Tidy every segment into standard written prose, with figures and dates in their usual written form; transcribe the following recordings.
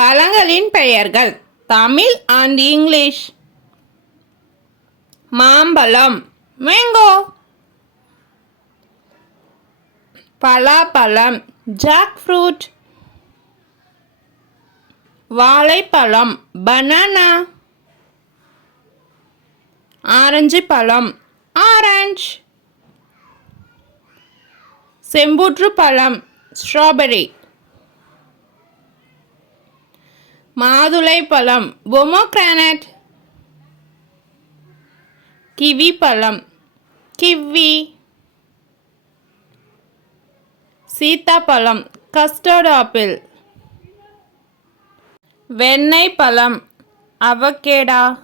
பழங்களின் பெயர்கள் Tamil and English. மாம்பழம் mango. பலாப்பழம் ஜாக் ஃப்ரூட். வாழைப்பழம் பனானா. ஆரஞ்சு பழம் ஆரஞ்சு. செம்புற்று பழம் ஸ்ட்ராபெரி. மாதுளை பழம் பொமோகிரானட். கிவி பழம் கிவி. சீத்தாப்பழம் கஸ்டர்ட் ஆப்பிள். வெண்ணெய் பழம் அவகேடா.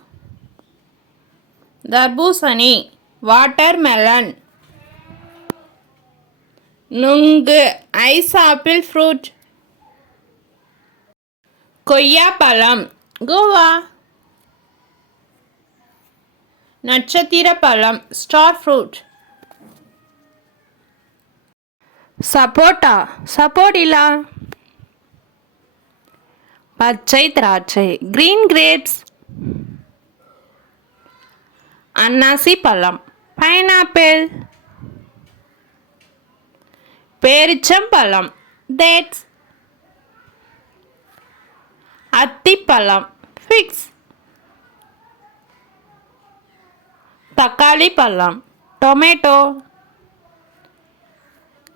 தர்பூசணி வாட்டர்மெலன். நுங்கு ஐஸ் ஆப்பிள் ஃப்ரூட். கொய்யாப்பழம் கோவா. நட்சத்திர பழம் ஸ்டார் ஃப்ரூட். சப்போட்டா சப்போடிலா. பச்சை திராட்சை கிரீன் கிரேப்ஸ். அன்னாசி பழம் பைனாப்பிள். பேரிச்சம்பழம் டேட்ஸ். அத்திப்பழம் ஃபிக்ஸ். தக்காளி பழம் டொமேட்டோ.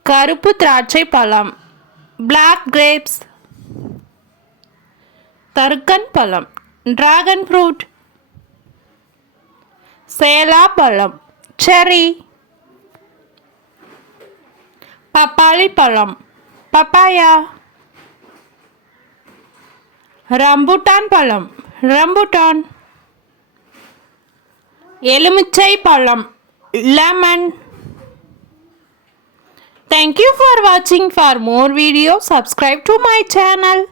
கருப்பு திராட்சை பழம் பிளாக் கிரேப்ஸ். தர்க்கன் பழம் டிராகன் ஃப்ரூட். சேலா பழம் செர்ரி. பப்பாளி பழம் பப்பாயா. ரம்புட்டான் பழம் ரம்புட்டான். எலுமிச்சை பழம் lemon. Thank you for watching. For more videos, subscribe to my channel.